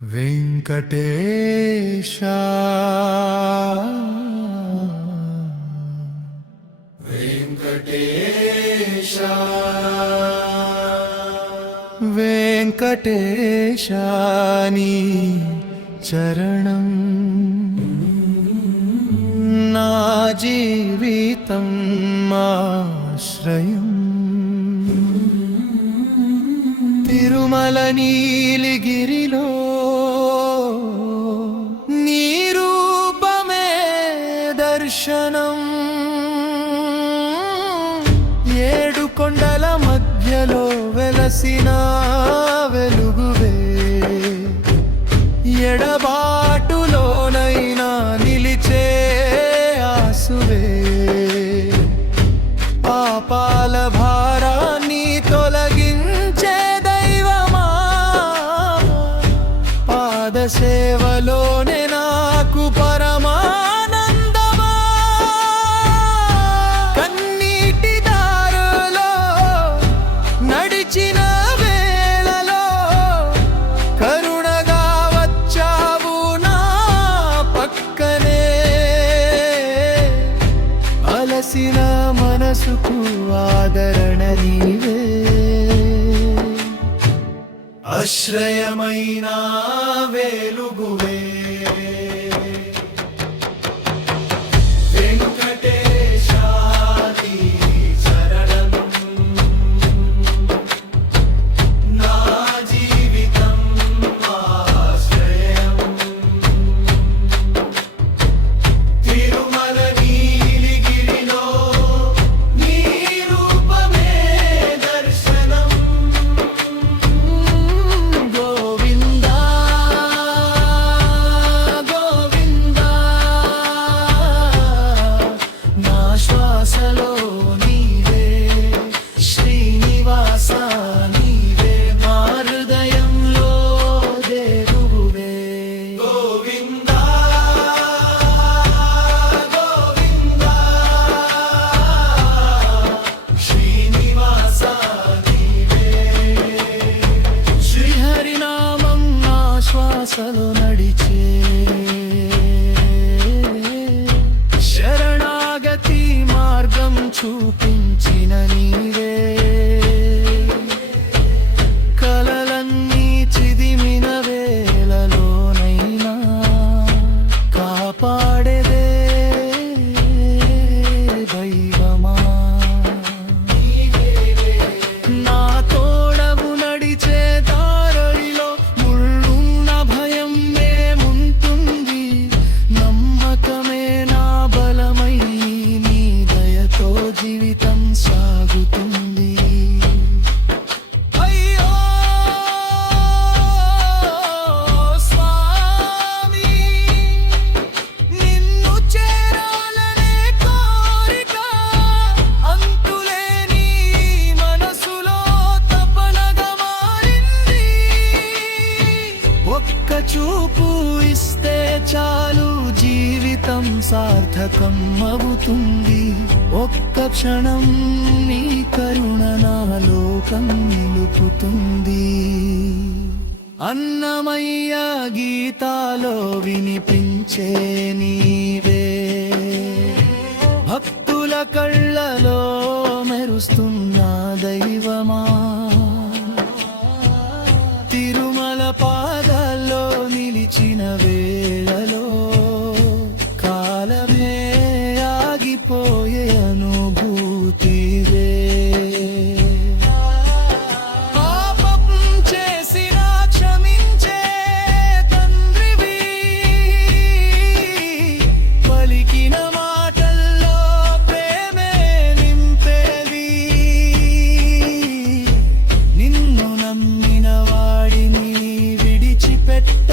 వెంకటేశ వెంకటేశ వెంకటేశాని చరణం నా జీవితం ఆశ్రయం తిరుమల నీలిగిరిలో నీ రూపమే దర్శనం ఏడు కొండల మధ్యలో వెలసిన వెలుగువే ఎడబాటులోనైనా నిలిచే ఆసువే పాపాల భారాన్ని తొలగించే దైవమా పాద సేవలోనే నాకు పరమానందమా కన్నీటి దారులో నడిచిన వేళలో కరుణగా వచ్చావు నా పక్కనే అలసిన మనసుకు ఆదరణ నీవే ఆశ్రయమైన వెలుగువే వెంకటేశాని చరణం నా జీవితం ఆశ్రయం తిరుమల నీలిగిరిలో నీ రూపమే దర్శనం గోవిందా గోవిందా నా శ్వాసలో నీవే శ్రీనివాస నీవే మా హృదయంలో దేవువే గోవిందా గోవిందా శ్రీనివాస నీవే శ్రీహరినామం నా శ్వాసలో నడిచే శరణాగతి మార్గం చూపించిన నీవే కలలన్నీ చిదిమిన వేళలోనైనా కాపాడేదే దైవమా నా తోడవు నడిచే దారిలో ముళ్ళున్న భయం ఏముంటుంది నమ్మకమే నా బలమై నీ దయతో జీవితం సాగుతుంది అయ్యో స్వామి నిన్ను చేరాలనే కోరిక అంతులేని మనసులో తపనగా మారింది ఒక్క చూపు ఇస్తే చాలు జీవితం సార్థకం అవుతుంది ఒక్క క్షణం నీ కరుణ నా లోకం నిలుపుతుంది అన్నమయ్య గీతాలో వినిపించే నీవే భక్తుల కళ్ళలో మెరుస్తున్న దైవమా తిరుమల పాదాల్లో నిలిచిన వేళలో కాలమే ఆగిపోయే అనుభూతివే పాపం చేసిన క్షమించే తండ్రివి పలికిన మాటల్లో ప్రేమే నింపేవి నిన్ను నమ్మిన వాడిని విడిచిపెట్ట